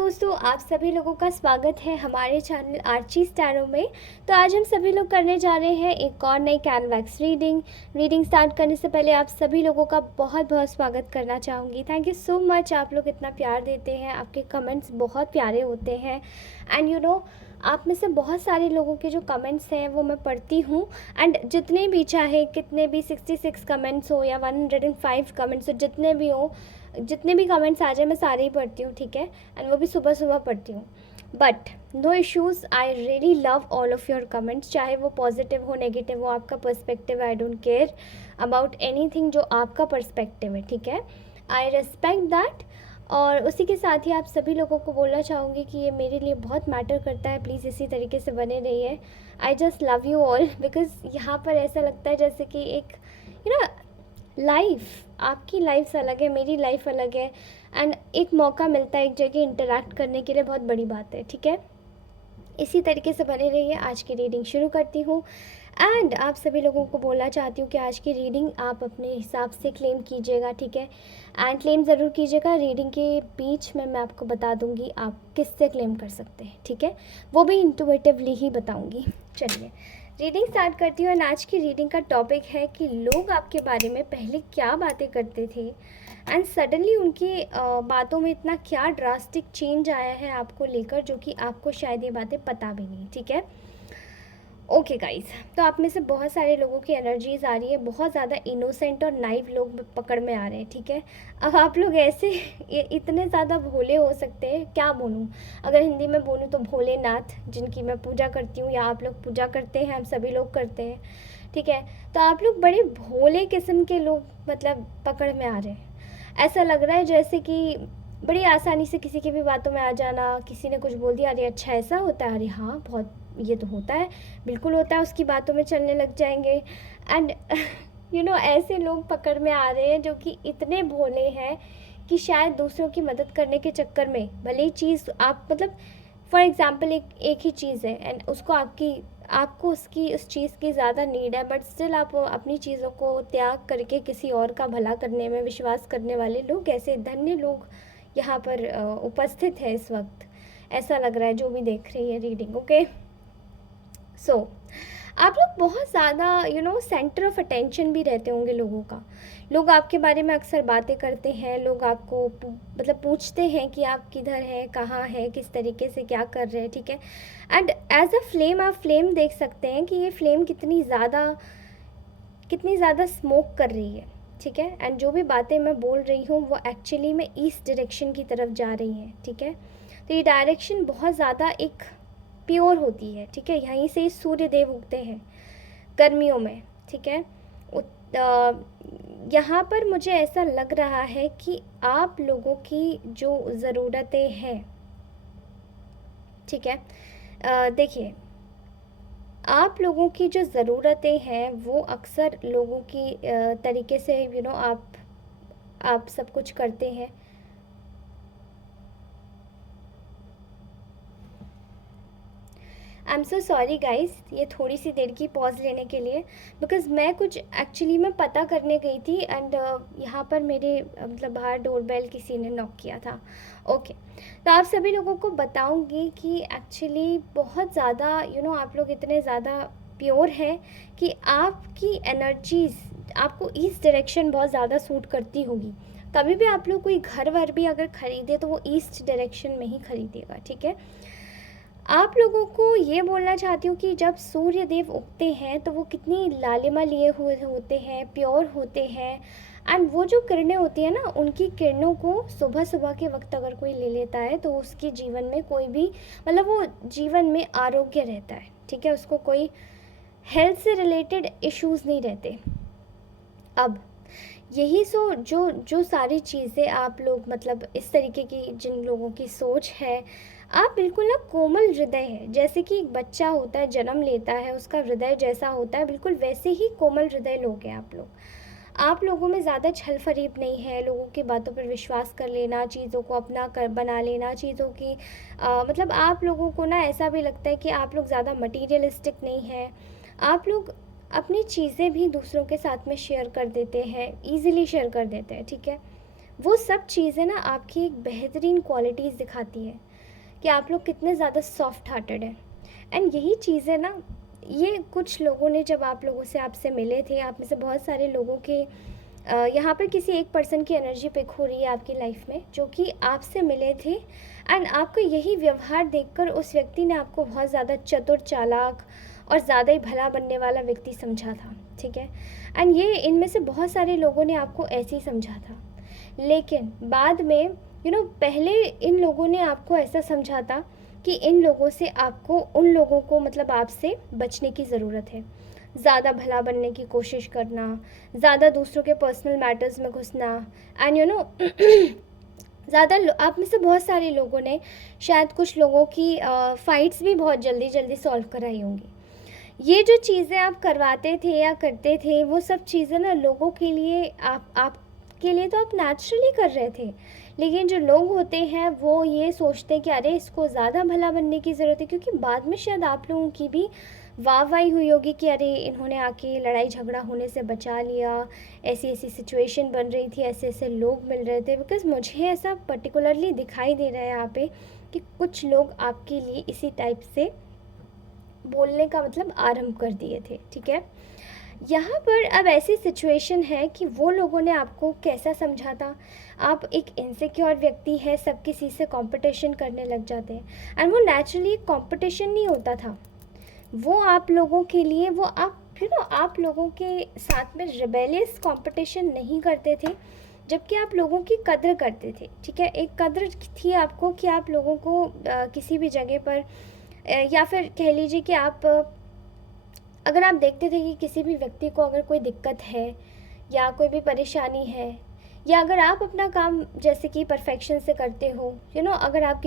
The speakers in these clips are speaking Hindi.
दोस्तों, आप सभी लोगों का स्वागत है हमारे चैनल आर्ची स्टैरो में। तो आज हम सभी लोग करने जा रहे हैं एक और नई कैनवैक्स रीडिंग स्टार्ट करने से पहले आप सभी लोगों का बहुत बहुत स्वागत करना चाहूँगी। थैंक यू सो मच, आप लोग इतना प्यार देते हैं, आपके कमेंट्स बहुत प्यारे होते हैं। एंड यू नो, आप में से बहुत सारे लोगों के जो कमेंट्स हैं वो मैं पढ़ती हूँ। एंड जितने भी, चाहे कितने भी 66 कमेंट्स हो या 105 कमेंट्स हो, जितने भी कमेंट्स आ जाए मैं सारे ही पढ़ती हूँ, ठीक है। एंड वो भी सुबह सुबह पढ़ती हूँ। But no issues, I really love all of your comments, चाहे वो पॉजिटिव हो नेगेटिव हो, आपका perspective, I don't care about anything जो आपका पर्सपेक्टिव है, ठीक है। I respect that. और उसी के साथ ही आप सभी लोगों को बोलना चाहूँगी कि ये मेरे लिए बहुत मैटर करता है, प्लीज़ इसी तरीके से बने रहिए। I just love you all, because यहाँ पर ऐसा लगता है जैसे कि एक लाइफ, आपकी लाइफ अलग है, मेरी लाइफ अलग है। एंड एक मौका मिलता है एक जगह इंटरेक्ट करने के लिए, बहुत बड़ी बात है, ठीक है। इसी तरीके से बने रहिए। आज की रीडिंग शुरू करती हूँ। एंड आप सभी लोगों को बोलना चाहती हूँ कि आज की रीडिंग आप अपने हिसाब से क्लेम कीजिएगा, ठीक है। एंड क्लेम ज़रूर कीजिएगा। रीडिंग के बीच में मैं आपको बता दूँगी आप किससे क्लेम कर सकते हैं, ठीक है। वो भी इंटुइटिवली ही बताऊँगी। चलिए रीडिंग स्टार्ट करती हूँ। एंड आज की रीडिंग का टॉपिक है कि लोग आपके बारे में पहले क्या बातें करते थे एंड सडनली उनकी बातों में इतना क्या ड्रास्टिक चेंज आया है आपको लेकर, जो कि आपको शायद ये बातें पता भी नहीं, ठीक है। ओके गाइस, तो आप में से बहुत सारे लोगों की एनर्जीज आ रही है, बहुत ज़्यादा इनोसेंट और नाइव लोग पकड़ में आ रहे हैं, ठीक है। अब आप लोग ऐसे इतने ज़्यादा भोले हो सकते हैं, क्या बोलूँ, अगर हिंदी में बोलूँ तो भोलेनाथ, जिनकी मैं पूजा करती हूँ या आप लोग पूजा करते हैं, हम सभी लोग करते हैं, ठीक है। तो आप लोग बड़े भोले किस्म के लोग मतलब पकड़ में आ रहे हैं। ऐसा लग रहा है जैसे कि बड़ी आसानी से किसी की भी बातों में आ जाना, किसी ने कुछ बोल दिया, अरे अच्छा ऐसा होता है, अरे हाँ बहुत ये तो होता है, बिल्कुल होता है, उसकी बातों में चलने लग जाएंगे। एंड ऐसे लोग पकड़ में आ रहे हैं जो कि इतने भोले हैं कि शायद दूसरों की मदद करने के चक्कर में, भले ही चीज़ आप मतलब फॉर एग्ज़ाम्पल एक ही चीज़ है एंड उसको आपको उसकी उस चीज़ की ज़्यादा नीड है, बट स्टिल आप अपनी चीज़ों को त्याग करके किसी और का भला करने में विश्वास करने वाले लोग, ऐसे धन्य लोग यहाँ पर उपस्थित है इस वक्त, ऐसा लग रहा है जो भी देख रही है रीडिंग। ओके, सो आप लोग बहुत ज़्यादा सेंटर ऑफ अटेंशन भी रहते होंगे लोगों का। लोग आपके बारे में अक्सर बातें करते हैं, लोग आपको मतलब पूछते हैं कि आप किधर हैं, कहाँ हैं, किस तरीके से क्या कर रहे हैं, ठीक है। एंड एज अ फ्लेम, आप फ्लेम देख सकते हैं कि ये फ्लेम कितनी ज़्यादा स्मोक कर रही है, ठीक है। एंड जो भी बातें मैं बोल रही हूँ वो एक्चुअली में ईस्ट डायरेक्शन की तरफ जा रही हैं, ठीक है। तो ये डायरेक्शन बहुत ज़्यादा एक प्योर होती है, ठीक है। यहीं से सूर्य देव उगते हैं गर्मियों में, ठीक है। यहाँ पर मुझे ऐसा लग रहा है कि आप लोगों की जो ज़रूरतें हैं, ठीक है, देखिए आप लोगों की जो ज़रूरतें हैं वो अक्सर लोगों की तरीके से आप सब कुछ करते हैं। आई एम सो सॉरी गाइस, ये थोड़ी सी देर की पॉज लेने के लिए, बिकॉज़ मैं कुछ एक्चुअली में पता करने गई थी एंड यहाँ पर मेरे मतलब बाहर डोरबेल किसी ने नॉक किया था। ओके, तो आप सभी लोगों को बताऊंगी कि एक्चुअली बहुत ज़्यादा आप लोग इतने ज़्यादा प्योर हैं कि आपकी एनर्जीज़, आपको ईस्ट डायरेक्शन बहुत ज़्यादा सूट करती होगी। कभी भी आप लोग कोई घर वर भी अगर ख़रीदे तो वो ईस्ट डायरेक्शन में ही ख़रीदेगा, ठीक है। आप लोगों को ये बोलना चाहती हूँ कि जब सूर्य देव उगते हैं तो वो कितनी लालिमा लिए हुए होते हैं, प्योर होते हैं। एंड वो जो किरणें होती हैं ना, उनकी किरणों को सुबह सुबह के वक्त अगर कोई ले लेता है तो उसके जीवन में कोई भी मतलब वो जीवन में आरोग्य रहता है, ठीक है। उसको कोई हेल्थ से रिलेटेड इश्यूज़ नहीं रहते। अब यही जो सारी चीज़ें आप लोग मतलब इस तरीके की जिन लोगों की सोच है, आप बिल्कुल ना कोमल हृदय है, जैसे कि एक बच्चा होता है जन्म लेता है, उसका हृदय जैसा होता है, बिल्कुल वैसे ही कोमल हृदय लोग हैं आप लोग। आप लोगों में ज़्यादा छल फरीब नहीं है, लोगों की बातों पर विश्वास कर लेना, चीज़ों को अपना कर बना लेना, चीज़ों की मतलब आप लोगों को ना ऐसा भी लगता है कि आप लोग ज़्यादा मटीरियलिस्टिक नहीं हैं। आप लोग अपनी चीज़ें भी दूसरों के साथ में शेयर कर देते हैं, ईज़िली शेयर कर देते हैं, ठीक है। वो सब चीज़ें ना आपकी एक बेहतरीन क्वालिटीज़ दिखाती है। कि आप लोग कितने ज़्यादा सॉफ्ट हार्टेड हैं। एंड यही चीज़ें ना, ये कुछ लोगों ने जब आप लोगों से आपसे मिले थे, आप में से बहुत सारे लोगों के यहाँ पर किसी एक पर्सन की एनर्जी पिक हो रही है आपकी लाइफ में, जो कि आपसे मिले थे। एंड आपका यही व्यवहार देखकर उस व्यक्ति ने आपको बहुत ज़्यादा चतुर, चालाक और ज़्यादा ही भला बनने वाला व्यक्ति समझा था, ठीक है। एंड ये इनमें से बहुत सारे लोगों ने आपको ऐसे ही समझा था, लेकिन बाद में पहले इन लोगों ने आपको ऐसा समझा था कि इन लोगों से आपको, उन लोगों को मतलब आपसे बचने की ज़रूरत है। ज़्यादा भला बनने की कोशिश करना, ज़्यादा दूसरों के पर्सनल मैटर्स में घुसना, एंड ज़्यादा आप में से बहुत सारे लोगों ने शायद कुछ लोगों की फ़ाइट्स भी बहुत जल्दी जल्दी सॉल्व कराई होंगी। ये जो चीज़ें आप करवाते थे या करते थे, वो सब चीज़ें ना लोगों के लिए, आपके लिए तो आप नेचुरली कर रहे थे, लेकिन जो लोग होते हैं वो ये सोचते हैं कि अरे इसको ज़्यादा भला बनने की ज़रूरत है, क्योंकि बाद में शायद आप लोगों की भी वाहवाही हुई होगी कि अरे इन्होंने आके लड़ाई झगड़ा होने से बचा लिया, ऐसी ऐसी सिचुएशन बन रही थी, ऐसे ऐसे लोग मिल रहे थे। बिकॉज़ मुझे ऐसा पर्टिकुलरली दिखाई दे रहा है यहाँ पे कि कुछ लोग आपके लिए इसी टाइप से बोलने का मतलब आरंभ कर दिए थे, ठीक है। यहाँ पर अब ऐसी सिचुएशन है कि वो लोगों ने आपको कैसा समझा था, आप एक इनसिक्योर व्यक्ति है, सब किसी से कंपटीशन करने लग जाते हैं। एंड वो नेचुरली कंपटीशन नहीं होता था, वो आप लोगों के लिए, वो आप लोगों के साथ में रिबेलियस कंपटीशन नहीं करते थे, जबकि आप लोगों की कद्र करते थे, ठीक है। एक कद्र थी आपको कि आप लोगों को किसी भी जगह पर या फिर कह लीजिए कि आप अगर आप देखते थे कि किसी भी व्यक्ति को अगर कोई दिक्कत है या कोई भी परेशानी है, या अगर आप अपना काम जैसे कि परफेक्शन से करते हो, अगर आप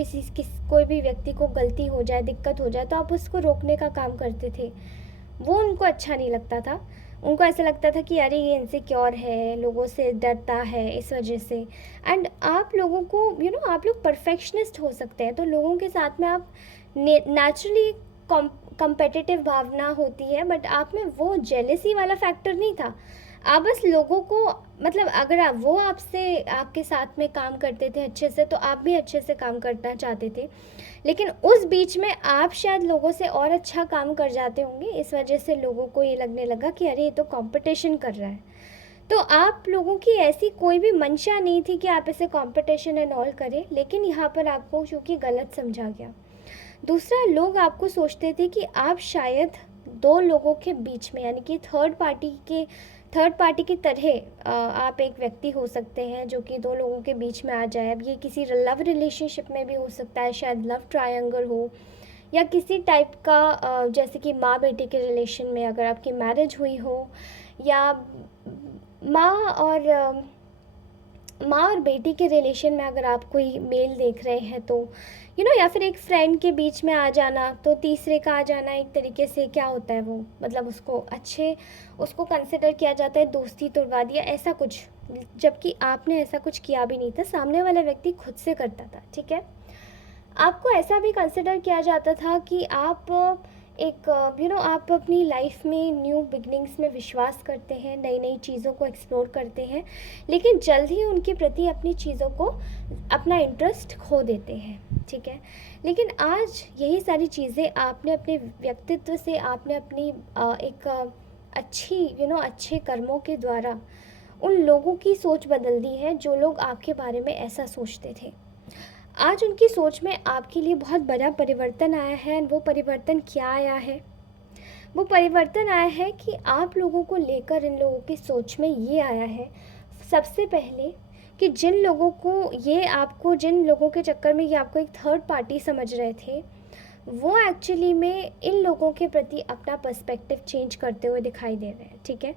कोई भी व्यक्ति को गलती हो जाए, दिक्कत हो जाए, तो आप उसको रोकने का काम करते थे। वो उनको अच्छा नहीं लगता था, उनको ऐसा लगता था कि अरे ये इनसिक्योर है, लोगों से डरता है इस वजह से। एंड आप लोगों को आप लोग परफेक्शनिस्ट हो सकते हैं, तो लोगों के साथ में आप नेचुरली कॉम्पिटिटिव भावना होती है, बट आप में वो जेलेसी वाला फैक्टर नहीं था। आप बस लोगों को मतलब अगर वो आपसे आपके साथ में काम करते थे अच्छे से, तो आप भी अच्छे से काम करना चाहते थे, लेकिन उस बीच में आप शायद लोगों से और अच्छा काम कर जाते होंगे, इस वजह से लोगों को ये लगने लगा कि अरे ये तो कंपटीशन कर रहा है। तो आप लोगों की ऐसी कोई भी मंशा नहीं थी कि आप ऐसे कंपटीशन एंड ऑल करें, लेकिन यहाँ पर आपको चूँकि गलत समझा गया। दूसरा, लोग आपको सोचते थे कि आप शायद दो लोगों के बीच में, यानी कि थर्ड पार्टी की तरह आप एक व्यक्ति हो सकते हैं जो कि दो लोगों के बीच में आ जाए। अब ये किसी लव रिलेशनशिप में भी हो सकता है, शायद लव ट्रायंगल हो, या किसी टाइप का जैसे कि माँ बेटे के रिलेशन में अगर आपकी मैरिज हुई हो, या माँ और माँ और बेटी के रिलेशन में अगर आप कोई मेल देख रहे हैं, तो या फिर एक फ्रेंड के बीच में आ जाना, तो तीसरे का आ जाना एक तरीके से क्या होता है, वो मतलब उसको कंसिडर किया जाता है दोस्ती तोड़वा दिया, ऐसा कुछ, जबकि आपने ऐसा कुछ किया भी नहीं था, सामने वाला व्यक्ति खुद से करता था, ठीक है। आपको ऐसा भी कंसिडर किया जाता था कि आप आप अपनी लाइफ में न्यू बिगनिंग्स में विश्वास करते हैं, नई नई चीज़ों को एक्सप्लोर करते हैं, लेकिन जल्द ही उनके प्रति अपनी चीज़ों को, अपना इंटरेस्ट खो देते हैं, ठीक है। लेकिन आज यही सारी चीज़ें आपने अपने व्यक्तित्व से, आपने अपनी एक अच्छे कर्मों के द्वारा उन लोगों की सोच बदल दी है जो लोग आपके बारे में ऐसा सोचते थे। आज उनकी सोच में आपके लिए बहुत बड़ा परिवर्तन आया है। वो परिवर्तन क्या आया है? वो परिवर्तन आया है कि आप लोगों को लेकर इन लोगों की सोच में ये आया है, सबसे पहले, कि जिन लोगों के चक्कर में ये आपको एक थर्ड पार्टी समझ रहे थे, वो एक्चुअली में इन लोगों के प्रति अपना पर्सपेक्टिव चेंज करते हुए दिखाई दे रहे हैं, ठीक है।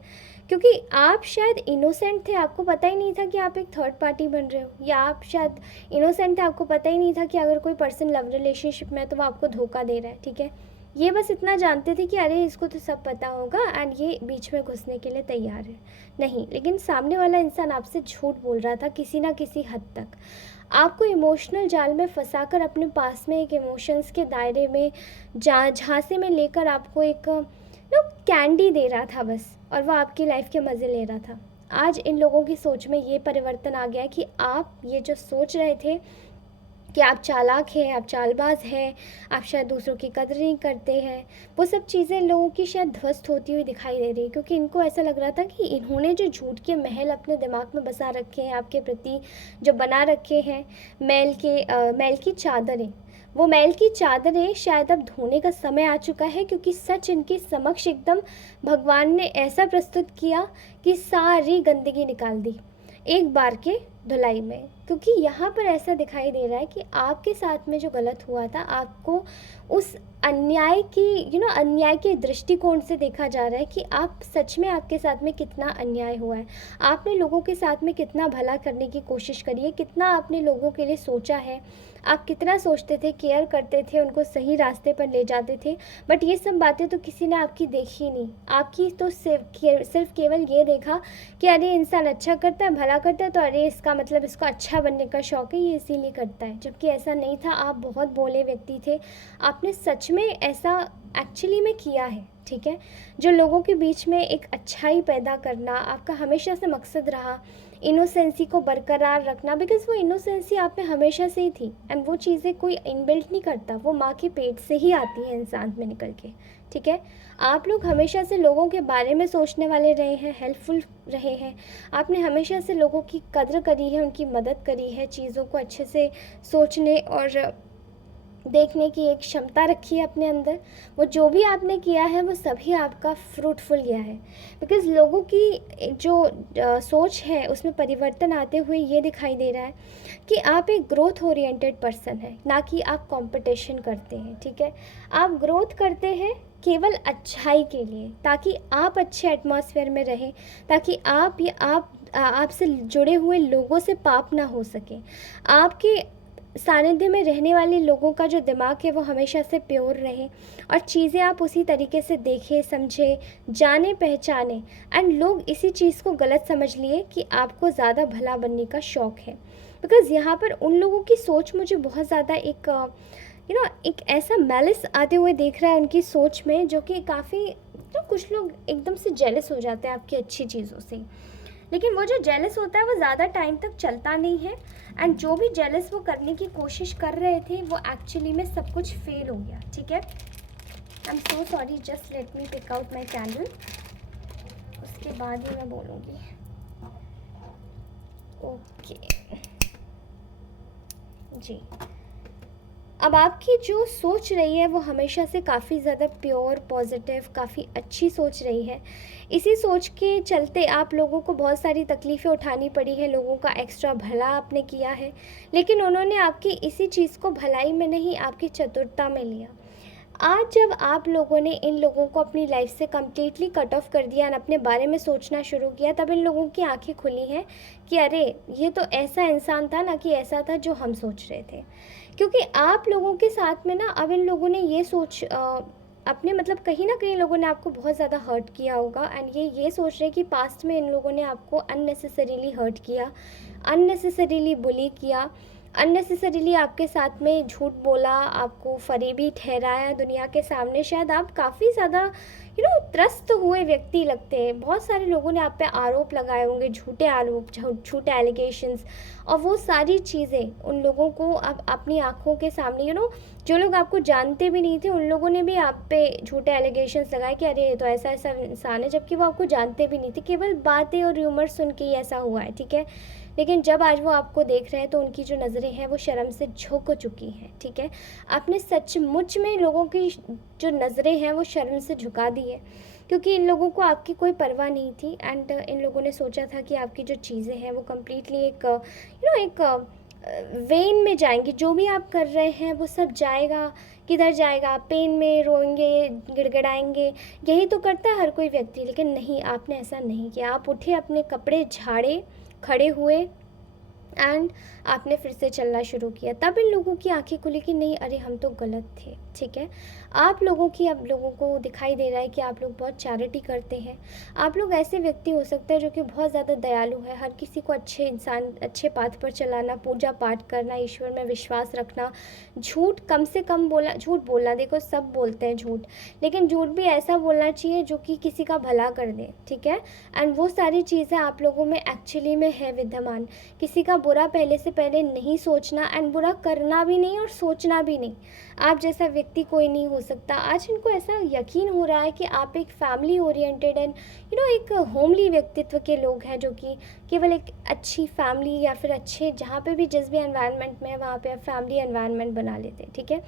क्योंकि आप शायद इनोसेंट थे, आपको पता ही नहीं था कि आप एक थर्ड पार्टी बन रहे हो, या आप शायद इनोसेंट थे, आपको पता ही नहीं था कि अगर कोई पर्सन लव रिलेशनशिप में है तो वो आपको धोखा दे रहा है, ठीक है। ये बस इतना जानते थे कि अरे इसको तो सब पता होगा एंड ये बीच में घुसने के लिए तैयार है। नहीं, लेकिन सामने वाला इंसान आपसे झूठ बोल रहा था किसी ना किसी हद तक, आपको इमोशनल जाल में फंसाकर अपने पास में एक इमोशंस के दायरे में झांसे में लेकर आपको एक कैंडी दे रहा था बस, और वो आपकी लाइफ के मज़े ले रहा था। आज इन लोगों की सोच में ये परिवर्तन आ गया कि आप ये जो सोच रहे थे कि आप चालाक हैं, आप चालबाज़ हैं, आप शायद दूसरों की कदर नहीं करते हैं। वो सब चीज़ें लोगों की शायद ध्वस्त होती हुई दिखाई दे रही है, क्योंकि इनको ऐसा लग रहा था कि इन्होंने जो झूठ के महल अपने दिमाग में बसा रखे हैं आपके प्रति, जो बना रखे हैं मैल की चादरें, वो मैल की चादरें शायद अब धोने का समय आ चुका है, क्योंकि सच इनके समक्ष एकदम भगवान ने ऐसा प्रस्तुत किया कि सारी गंदगी निकाल दी एक बार के धुलाई में। क्योंकि यहाँ पर ऐसा दिखाई दे रहा है कि आपके साथ में जो गलत हुआ था, आपको उस अन्याय की अन्याय के दृष्टिकोण से देखा जा रहा है कि आप सच में, आपके साथ में कितना अन्याय हुआ है। आपने लोगों के साथ में कितना भला करने की कोशिश करी है, कितना आपने लोगों के लिए सोचा है, आप कितना सोचते थे, केयर करते थे, उनको सही रास्ते पर ले जाते थे। बट ये सब बातें तो किसी ने आपकी देखी ही नहीं। आपकी तो सिर्फ केवल ये देखा कि अरे इंसान अच्छा करता है, भला करता है, तो अरे इसका मतलब इसको अच्छा बनने का शौक़ है, ये इसीलिए करता है। जबकि ऐसा नहीं था। आप बहुत भोले व्यक्ति थे, आपने सच में ऐसा एक्चुअली में किया है, ठीक है। जो लोगों के बीच में एक अच्छाई पैदा करना आपका हमेशा से मकसद रहा, इनोसेंसी को बरकरार रखना, बिकॉज़ वो इनोसेंसी आप में हमेशा से ही थी। एंड वो चीज़ें कोई इनबिल्ट नहीं करता, वो माँ के पेट से ही आती है इंसान में निकल के, ठीक है। आप लोग हमेशा से लोगों के बारे में सोचने वाले रहे हैं, हेल्पफुल रहे हैं। आपने हमेशा से लोगों की कद्र करी है, उनकी मदद करी है, चीज़ों को अच्छे से सोचने और देखने की एक क्षमता रखी है अपने अंदर। वो जो भी आपने किया है वो सभी आपका फ्रूटफुल गया है, बिकॉज़ लोगों की जो सोच है उसमें परिवर्तन आते हुए ये दिखाई दे रहा है कि आप एक ग्रोथ ओरिएंटेड पर्सन है, ना कि आप कंपटीशन करते हैं, ठीक है। आप ग्रोथ करते हैं केवल अच्छाई के लिए, ताकि आप अच्छे एटमॉस्फेयर में रहें, ताकि आपसे जुड़े हुए लोगों से पाप ना हो सके। आपके सानिध्य में रहने वाले लोगों का जो दिमाग है वो हमेशा से प्योर रहे, और चीज़ें आप उसी तरीके से देखें, समझें, जाने पहचाने। एंड लोग इसी चीज़ को गलत समझ लिए कि आपको ज़्यादा भला बनने का शौक़ है, बिकॉज़ यहाँ पर उन लोगों की सोच मुझे बहुत ज़्यादा एक ऐसा मैलिस आते हुए देख रहा है उनकी सोच में, जो कि काफ़ी कुछ लोग एकदम से जेलस हो जाते हैं आपकी अच्छी चीज़ों से। लेकिन वो जो जेलस होता है वो ज़्यादा टाइम तक चलता नहीं है। एंड जो भी जेलस वो करने की कोशिश कर रहे थे वो एक्चुअली में सब कुछ फेल हो गया, ठीक है। I am so sorry, just let me pick out my candle, उसके बाद ही मैं बोलूँगी। ओके जी, अब आपकी जो सोच रही है वो हमेशा से काफ़ी ज़्यादा प्योर, पॉजिटिव, काफ़ी अच्छी सोच रही है। इसी सोच के चलते आप लोगों को बहुत सारी तकलीफ़ें उठानी पड़ी है, लोगों का एक्स्ट्रा भला आपने किया है, लेकिन उन्होंने आपकी इसी चीज़ को भलाई में नहीं, आपकी चतुरता में लिया। आज जब आप लोगों ने इन लोगों को अपनी लाइफ से कम्प्लीटली कट ऑफ कर दिया और अपने बारे में सोचना शुरू किया, तब इन लोगों की आंखें खुली हैं कि अरे ये तो ऐसा इंसान था, ना कि ऐसा था जो हम सोच रहे थे। क्योंकि आप लोगों के साथ में ना अब इन लोगों ने ये सोच अपने मतलब कहीं ना कहीं लोगों ने आपको बहुत ज़्यादा हर्ट किया होगा। एंड ये सोच रहे हैं कि पास्ट में इन लोगों ने आपको अननेसेसरीली हर्ट किया, अननेसेसरीली बुली किया, अननेसेसरीली आपके साथ में झूठ बोला, आपको फरेबी ठहराया दुनिया के सामने। शायद आप काफ़ी ज़्यादा त्रस्त हुए व्यक्ति लगते हैं। बहुत सारे लोगों ने आप पे आरोप लगाए होंगे, झूठे आरोप, झूठे एलिगेशंस, और वो सारी चीज़ें उन लोगों को अब अपनी आँखों के सामने जो लोग आपको जानते भी नहीं थे उन लोगों ने भी आप पे झूठे एलिगेशंस लगाए कि अरे ये तो ऐसा ऐसा इंसान है, जबकि वो आपको जानते भी नहीं थे, केवल बातें और र्यूमर सुन के ही ऐसा हुआ है, ठीक है। लेकिन जब आज वो आपको देख रहे हैं तो उनकी जो नज़रें हैं वो शर्म से झुक चुकी हैं, ठीक है। आपने सचमुच में लोगों की जो नज़रें हैं वो शर्म से झुका दी है, क्योंकि इन लोगों को आपकी कोई परवाह नहीं थी। एंड इन लोगों ने सोचा था कि आपकी जो चीज़ें हैं वो कम्प्लीटली एक वेन में जाएंगी, जो भी आप कर रहे हैं वो सब जाएगा। किधर जाएगा? पेन में, रोएंगे, गिड़गिड़ाएंगे, यही तो करता है हर कोई व्यक्ति। लेकिन नहीं, आपने ऐसा नहीं किया। आप उठे, अपने कपड़े झाड़े, खड़े हुए, एंड आपने फिर से चलना शुरू किया। तब इन लोगों की आंखें खुली कि नहीं, अरे हम तो गलत थे, ठीक है। अब लोगों को दिखाई दे रहा है कि आप लोग बहुत चैरिटी करते हैं। आप लोग ऐसे व्यक्ति हो सकते हैं जो कि बहुत ज़्यादा दयालु है, हर किसी को अच्छे पाथ पर चलाना, पूजा पाठ करना, ईश्वर में विश्वास रखना, झूठ कम से कम बोलना। झूठ बोलना, देखो सब बोलते हैं झूठ, लेकिन झूठ भी ऐसा बोलना चाहिए जो कि किसी का भला कर दे, ठीक है। एंड वो सारी चीज़ें आप लोगों में एक्चुअली में है विद्यमान। किसी का बुरा पहले से पहले नहीं सोचना, एंड बुरा करना भी नहीं और सोचना भी नहीं। आप जैसा व्यक्ति कोई नहीं हो सकता। आज इनको ऐसा यकीन हो रहा है कि आप एक फैमिली ओरिएंटेड एंड एक होमली व्यक्तित्व के लोग हैं, जो कि केवल एक अच्छी फैमिली या फिर अच्छे जहाँ पे भी जिस भी एनवायरनमेंट में है वहाँ पे आप फैमिली एनवायरनमेंट बना लेते हैं, ठीक है।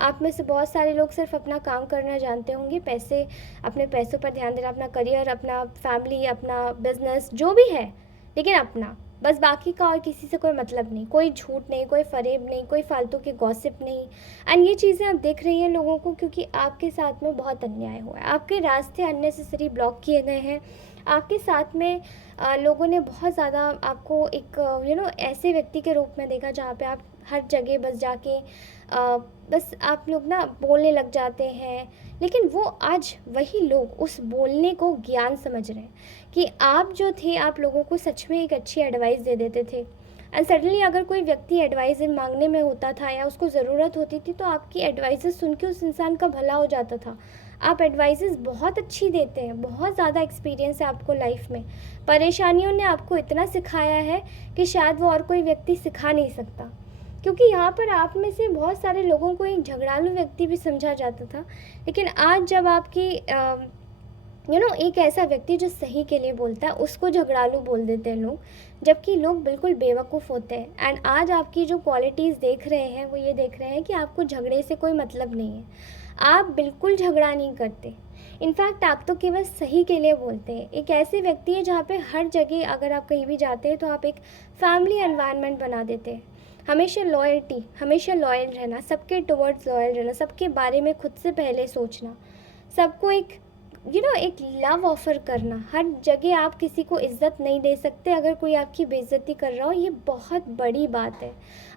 आप में से बहुत सारे लोग सिर्फ अपना काम करना जानते होंगे, पैसे, अपने पैसों पर ध्यान देना, अपना करियर, अपना फैमिली, अपना बिजनेस, जो भी है, लेकिन अपना, बस बाकी का और किसी से कोई मतलब नहीं, कोई झूठ नहीं, कोई फरेब नहीं, कोई फालतू के गॉसिप नहीं। एंड ये चीज़ें आप देख रही हैं लोगों को क्योंकि आपके साथ में बहुत अन्याय हुआ है, आपके रास्ते अननेसेसरी ब्लॉक किए गए हैं, आपके साथ में लोगों ने बहुत ज़्यादा आपको एक ऐसे व्यक्ति के रूप में देखा जहाँ पे आप हर जगह बस जाके बस आप लोग ना बोलने लग जाते हैं। लेकिन वो आज वही लोग उस बोलने को ज्ञान समझ रहे हैं कि आप जो थे, आप लोगों को सच में एक अच्छी एडवाइस दे देते थे। एंड सडनली अगर कोई व्यक्ति एडवाइस मांगने में होता था या उसको ज़रूरत होती थी तो आपकी एडवाइसेस सुन के उस इंसान का भला हो जाता था। आप एडवाइसेस बहुत अच्छी देते हैं, बहुत ज़्यादा एक्सपीरियंस है आपको लाइफ में। परेशानियों ने आपको इतना सिखाया है कि शायद वो और कोई व्यक्ति सिखा नहीं सकता, क्योंकि यहाँ पर आप में से बहुत सारे लोगों को एक झगड़ालू व्यक्ति भी समझा जाता था। लेकिन आज जब आपकी एक ऐसा व्यक्ति जो सही के लिए बोलता है उसको झगड़ालू बोल देते हैं लोग, जबकि लोग बिल्कुल बेवकूफ़ होते हैं। एंड आज आपकी जो क्वालिटीज़ देख रहे हैं वो ये देख रहे हैं कि आपको झगड़े से कोई मतलब नहीं है, आप बिल्कुल झगड़ा नहीं करते, इनफैक्ट आप तो केवल सही के लिए बोलते हैं। एक ऐसे व्यक्ति है जहाँ पे हर जगह अगर आप कहीं भी जाते हैं तो आप एक फैमिली एनवायरनमेंट बना देते हैं। हमेशा लॉयल्टी, हमेशा लॉयल रहना, सबके टुवर्ड्स लॉयल रहना, सबके बारे में खुद से पहले सोचना, सबको एक एक लव ऑफ़र करना। हर जगह आप किसी को इज़्ज़त नहीं दे सकते अगर कोई आपकी बेइज्जती कर रहा हो, ये बहुत बड़ी बात है।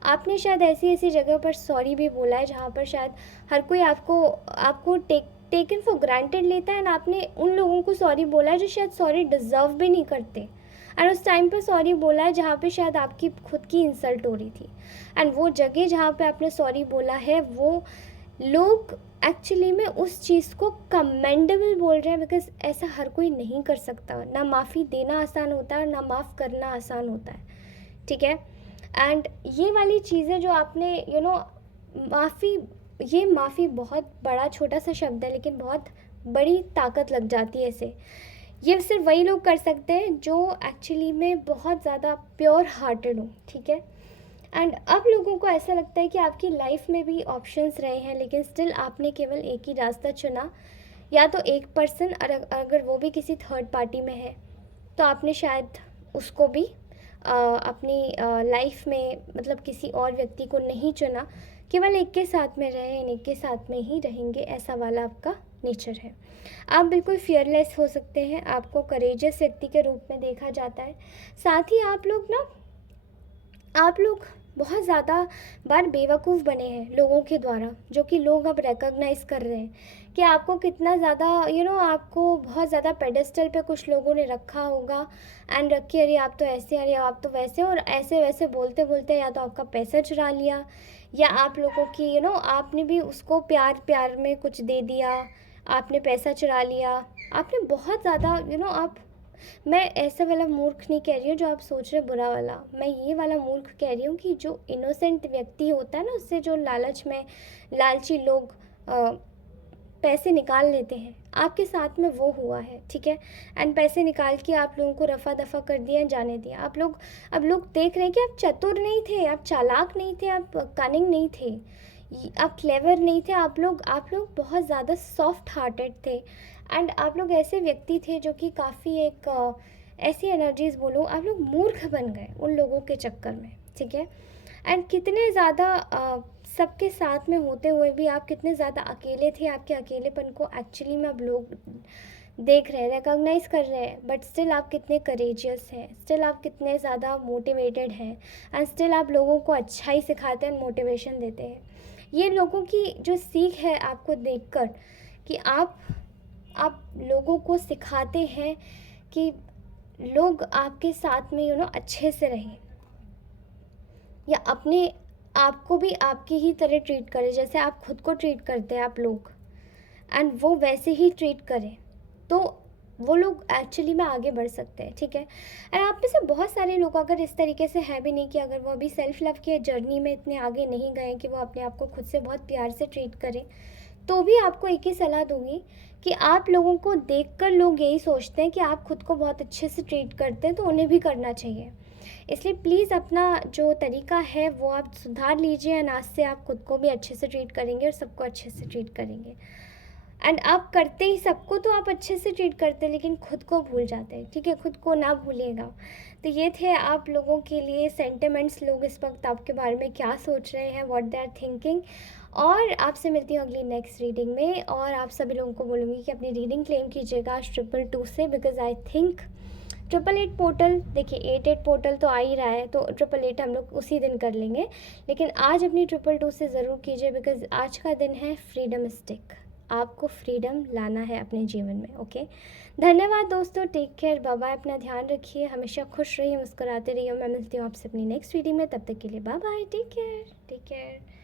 आपने शायद ऐसी ऐसी जगह पर सॉरी भी बोला है जहाँ पर शायद हर कोई आपको आपको टेकन फॉर ग्रांटेड लेता है, एंड आपने उन लोगों को सॉरी बोला है जो शायद सॉरी डिज़र्व भी नहीं करते, एंड उस टाइम पर सॉरी बोला है जहाँ पे शायद आपकी खुद की इंसल्ट हो रही थी। एंड वो जगह जहाँ पे आपने सॉरी बोला है वो लोग एक्चुअली में उस चीज़ को कमेंडेबल बोल रहे हैं, बिकॉज ऐसा हर कोई नहीं कर सकता। ना माफ़ी देना आसान होता है और ना माफ़ करना आसान होता है, ठीक है। एंड ये वाली चीज़ें जो आपने माफ़ी, ये माफ़ी बहुत बड़ा छोटा सा शब्द है लेकिन बहुत बड़ी ताकत लग जाती है इसे। ये सिर्फ वही लोग कर सकते हैं जो एक्चुअली में बहुत ज़्यादा प्योर हार्टेड हो, ठीक है। एंड अब लोगों को ऐसा लगता है कि आपकी लाइफ में भी ऑप्शंस रहे हैं लेकिन स्टिल आपने केवल एक ही रास्ता चुना, या तो एक पर्सन, अगर वो भी किसी थर्ड पार्टी में है तो आपने शायद उसको भी अपनी लाइफ में मतलब किसी और व्यक्ति को नहीं चुना, केवल एक के साथ में रहे, एक के साथ में ही रहेंगे, ऐसा वाला आपका नेचर है। आप बिल्कुल फियरलेस हो सकते हैं, आपको करेजियस व्यक्ति के रूप में देखा जाता है। साथ ही आप लोग बहुत ज़्यादा बार बेवकूफ़ बने हैं लोगों के द्वारा, जो कि लोग अब रिकॉग्नाइज़ कर रहे हैं कि आपको कितना ज़्यादा आपको बहुत ज़्यादा पेडेस्टल पे कुछ लोगों ने रखा होगा, एंड रख के अरे आप तो ऐसे, अरे आप तो वैसे, और ऐसे वैसे बोलते बोलते या तो आपका पैसा चुरा लिया या आप लोगों की आपने भी उसको प्यार प्यार में कुछ दे दिया, आपने पैसा चुरा लिया, आपने बहुत ज़्यादा आप, मैं ऐसा वाला मूर्ख नहीं कह रही हूँ जो आप सोच रहे बुरा वाला, मैं ये वाला मूर्ख कह रही हूँ कि जो इनोसेंट व्यक्ति होता है ना, उससे जो लालच में लालची लोग पैसे निकाल लेते हैं, आपके साथ में वो हुआ है, ठीक है। एंड पैसे निकाल के आप लोगों को रफ़ा दफ़ा कर दिया, जाने दिया। अब लोग देख रहे हैं कि आप चतुर नहीं थे, आप चालाक नहीं थे, आप कनिंग नहीं थे, आप क्लेवर नहीं थे, आप लोग बहुत ज़्यादा सॉफ्ट हार्टेड थे। एंड आप लोग ऐसे व्यक्ति थे जो कि काफ़ी एक ऐसी एनर्जीज़ बोलो, आप लोग मूर्ख बन गए उन लोगों के चक्कर में, ठीक है। एंड कितने ज़्यादा सबके साथ में होते हुए भी आप कितने ज़्यादा अकेले थे, आपके अकेलेपन को एक्चुअली में अब लोग देख रहे हैं, रिकॉग्नाइज़ कर रहे हैं, बट स्टिल आप कितने करेजियस हैं, स्टिल आप कितने ज़्यादा मोटिवेटेड हैं, एंड स्टिल आप लोगों को अच्छा ही सिखाते हैं, मोटिवेशन देते हैं। ये लोगों की जो सीख है आपको देखकर कि आप लोगों को सिखाते हैं कि लोग आपके साथ में अच्छे से रहें, या अपने आपको भी आपकी ही तरह ट्रीट करें जैसे आप खुद को ट्रीट करते हैं आप लोग, एंड वो वैसे ही ट्रीट करें। तो वो लोग एक्चुअली में आगे बढ़ सकते हैं, ठीक है। एंड आप में से बहुत सारे लोग अगर इस तरीके से है भी नहीं कि अगर वो अभी सेल्फ लव की जर्नी में इतने आगे नहीं गए कि वो अपने आप को खुद से बहुत प्यार से ट्रीट करें, तो भी आपको एक ही सलाह दूंगी कि आप लोगों को देखकर लोग यही सोचते हैं कि आप खुद को बहुत अच्छे से ट्रीट करते हैं, तो उन्हें भी करना चाहिए। इसलिए प्लीज़ अपना जो तरीका है वो आप सुधार लीजिए, एंड आज से आप खुद को भी अच्छे से ट्रीट करेंगे और सबको अच्छे से ट्रीट करेंगे। एंड आप करते ही सबको तो आप अच्छे से ट्रीट करते हैं, लेकिन खुद को भूल जाते हैं, ठीक है। खुद को ना भूलिएगा। तो ये थे आप लोगों के लिए सेंटिमेंट्स, लोग इस वक्त आपके बारे में क्या सोच रहे हैं, व्हाट दे आर थिंकिंग। और आपसे मिलती हूँ अगली नेक्स्ट रीडिंग में, और आप सभी लोगों को बोलूँगी कि अपनी रीडिंग क्लेम कीजिएगा आज 222 से, बिकॉज आई थिंक 888 पोर्टल, देखिए 88 पोर्टल तो आ ही रहा है, तो 888 हम लोग उसी दिन कर लेंगे, लेकिन आज अपनी 222 से ज़रूर कीजिए, बिकॉज आज का दिन है फ्रीडम स्टिक। आपको फ्रीडम लाना है अपने जीवन में, ओके। धन्यवाद दोस्तों, टेक केयर, बाय बाय, अपना ध्यान रखिए, हमेशा खुश रहिए, मुस्कुराते रहिए। मैं मिलती हूँ आपसे अपनी नेक्स्ट रीडिंग में, तब तक के लिए bye bye, take care, take care.